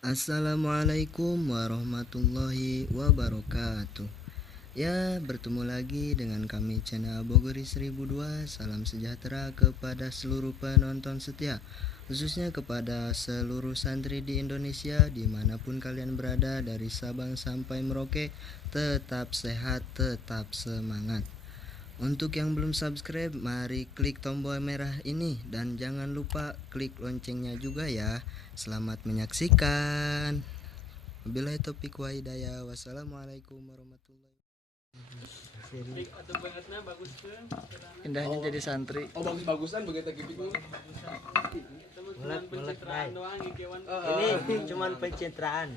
Assalamualaikum warahmatullahi wabarakatuh. Ya, bertemu lagi dengan kami channel Bogori 1002. Salam sejahtera kepada seluruh penonton setia, khususnya kepada seluruh santri di Indonesia dimanapun kalian berada, dari Sabang sampai Merauke. Tetap sehat, tetap semangat. Untuk yang belum subscribe, mari klik tombol merah ini dan jangan lupa klik loncengnya juga ya. Selamat menyaksikan. Wabillahi taufiq wa hidayah. Wassalamualaikum warahmatullahi wabarakatuh. Indahnya jadi santri. Oh bagus-bagusan begitu gitu. Pencitraan doang ini cuman pencitraan.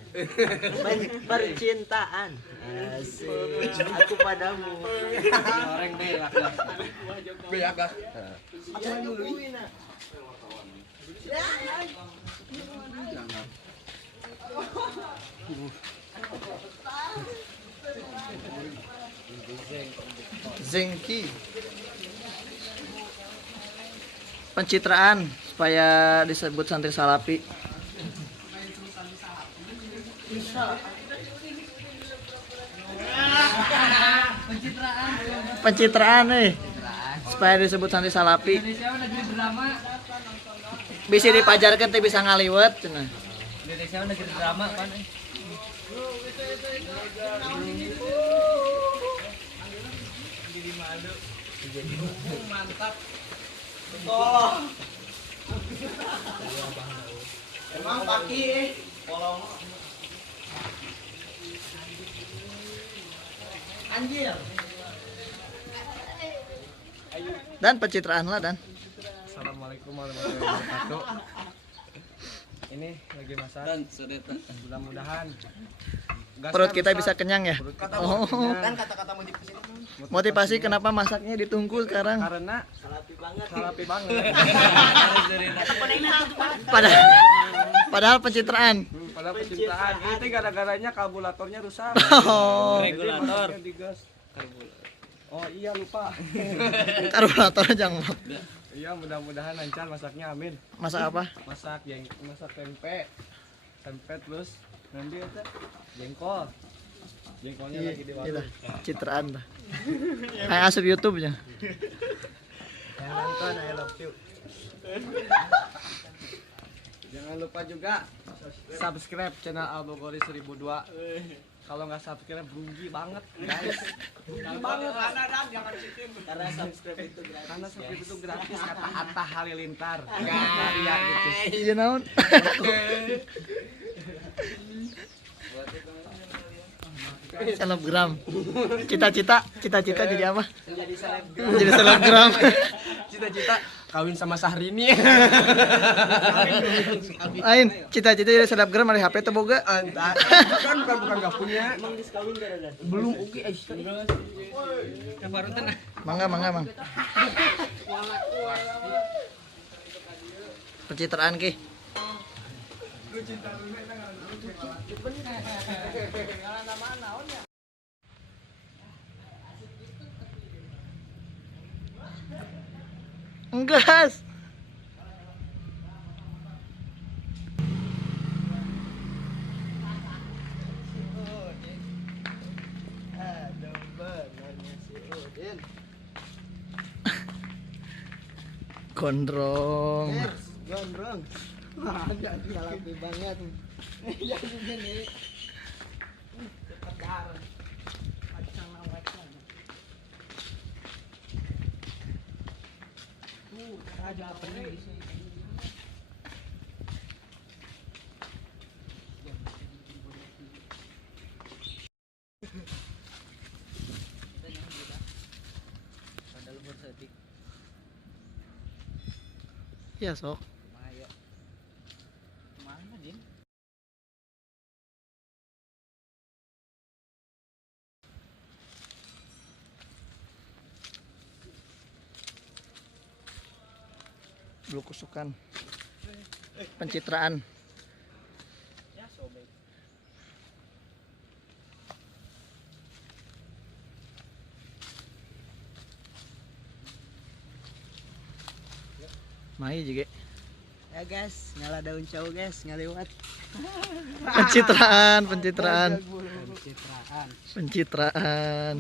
Percintaan. Asik. Aku padamu. Orang beak dah. Beak dah. Zengki. Pencitraan supaya disebut santri salapi. Pencitraan nih supaya disebut santri salapi. Bisa dipajarkan teh bisa ngaliwet cenah. Indonesia negeri drama kan. Jadi malu. Jadi mantap. Tolong. Emang paki tolong. Anjir. Dan pencitraan lah dan. Assalamualaikum warahmatullahi wabarakatuh. Ini lagi masak. Dan sedeta. Mudah-mudahan Perut kita bisa kenyang ya. Oh. Kan kata-kata motivasi. Motivasi kenapa masaknya ditunggu sekarang? Karena salapi banget. Padahal pencitraan. Padahal percintaan itu gara-garanya kalkulatornya rusak. Oh. Regulator. Oh iya lupa. Karburator jangan. Iya mudah-mudahan lancar masaknya, amin. Masak apa? Masak tempe. Tempe terus nanti itu jengkol. Jengkolnya lagi diwarung. Citraan dah. Kayak asup YouTube-nya. Yang nonton I love you. Jangan lupa juga subscribe channel Albogori 1002. Kalau nggak subscribe rugi banget, guys. Rugi banget. Karena subscribe itu gratis. Karena subscribe itu gratis, kata Atta Halilintar. Karya gitu. Iya naon? Selebgram. Cita-cita jadi apa? Menjadi selebgram. Jadi selebgram. Cita-cita kawin sama Syahrini. Lain, cita-cita jadi selebgram ada HP teh boga. Kan bukan nggak punya. Emang diskawin gara-gara. Belum oke Mangga, Mang. Pencitraan ki. Enggas. Gondrong. Gondrong. Ada salapi banget. Jadi gini. Tegar. Macam nawaknya. Ada apa nih? Ya sok. Mana Jin? Blukusukan. Pencitraan. Ya sobek. Mai juga. Ya guys, nyala daun cau guys, ngalewat. Pencitraan, pencitraan. Pencitraan. Pencitraan.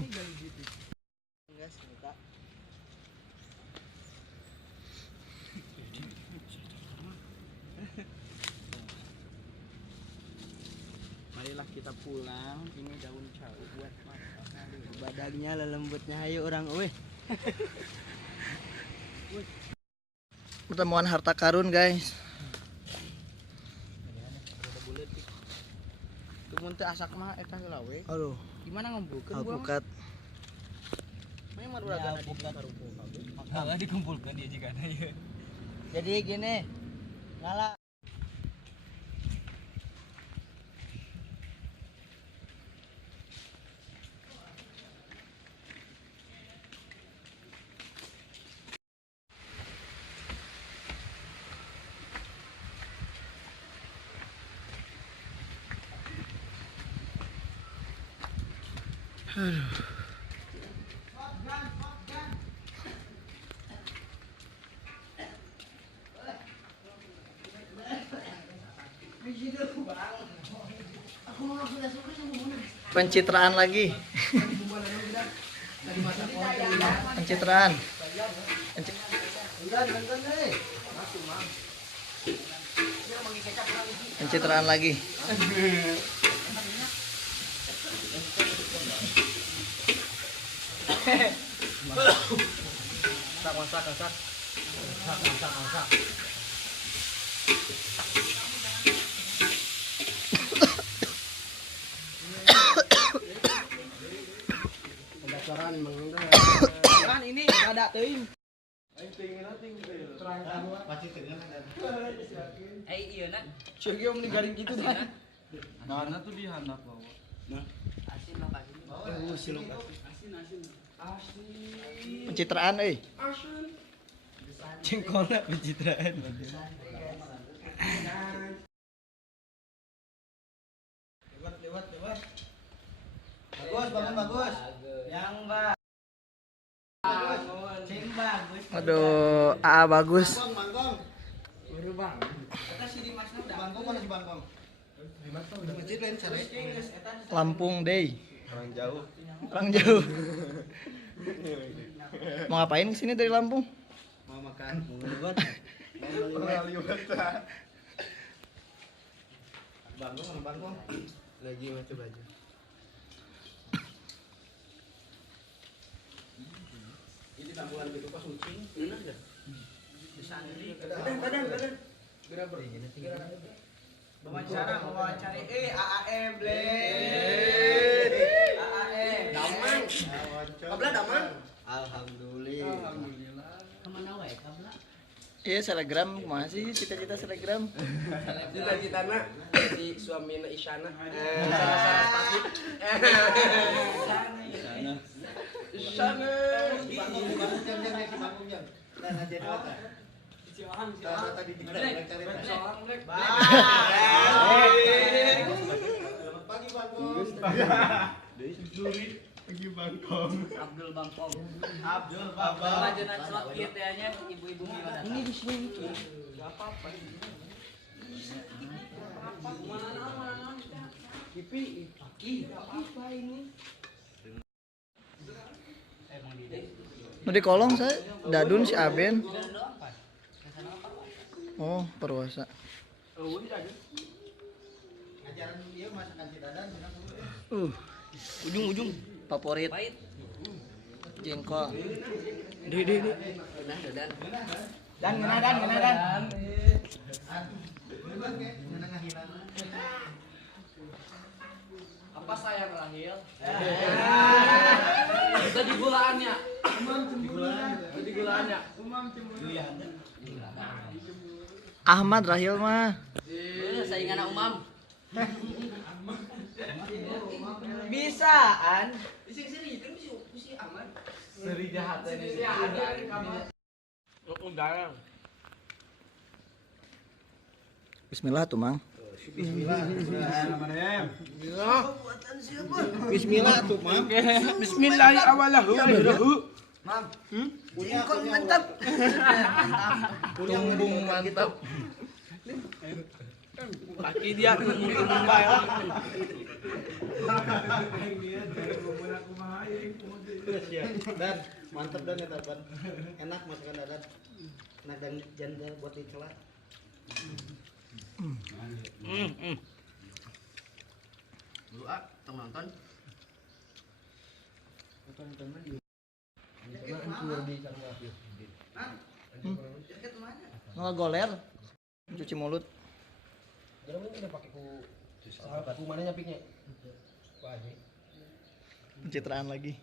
Marilah kita pulang. Ini daun cawu buat makan. Badagnya lelembutnya hayu orang weh. Pertemuan harta karun, guys. Tumun teh asak mah eta heula we. Aduh, Gimana ngumpulkeun gua? alpukat. Memang uragana dikumpulkan dia juga ada ya. Jadi gini. Ngala Pencitraan lagi. Pencitraan. Pencitraan lagi. Masak. pendaftaran kan ini ada teuing. Iya nak. Ceu ge omni garing kitu dah. Nah, tuh di handap bawa. Asin makasih. Pencitraan, euy. Jengkolnya pencitraan. Lewat. Bagus, bagus. Yang bagus. Cing bagus. Aduh, bagus. Bangkong. Baru bang. Eta si Dimasna udah. Bangkong mana si Bangkong? Dimasna udah masjid lain sare. Lampung Day. Orang jauh. Orang jauh. Mau ngapain kesini dari Lampung? Mau makan, mau ngelewat. Orang liwat. Bangkong sama Bangkong. Lagi macam baju. Ini tambulan gitu pas ucing, enak dah. Bisa nih. Badan. Berapa? Wawancara AAM bleh. AAM. Damang. Kabla damang. Alhamdulillah. Kemana wae kabla? Iya, selebgram. Masih cita-cita selebgram. Cita-citana jadi suamina Isyana. Isyana. Abdul Bangkong. Lajenan slot ieu teh nya ibu-ibu gimana? Ini di sini gitu. Enggak apa-apa. Kipi, apa ini? Emang di Mau di kolong saya, Dadun si Aben. Oh, perwasa. Ajaran dia masakan si Dadan. Ujung-ujung favorit pahit. jengkol. Dan ngena. Apa saya melahir? Kita di gulaannya. Di gulaannya. Ahmad Rahil mah. Saingan Umam. Bisaan. Seri jahat ini. Bismillah tuh, Mang. Bismillah tuh, Mam. Mam. Punya mantap. Tumbung mantap. Kaki dia ngomong bae lah. Dan mantep dan eta ban. Enak masakan dadan. Enak dan janda buat dicela. Dulu tong nonton. Ngegoler. Cuci mulut. Pencitraan lagi.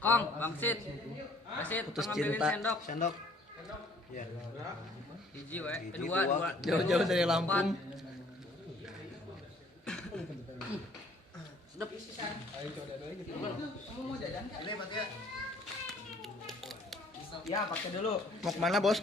Kong, bangsit. Bangsit, Putus ngambilin cinta. sendok. Sendok. Ya. Hiji we, dua. Jauh-jauh dari Lampung. Sedep. Ya, pakai dulu. Mau kemana, Bos?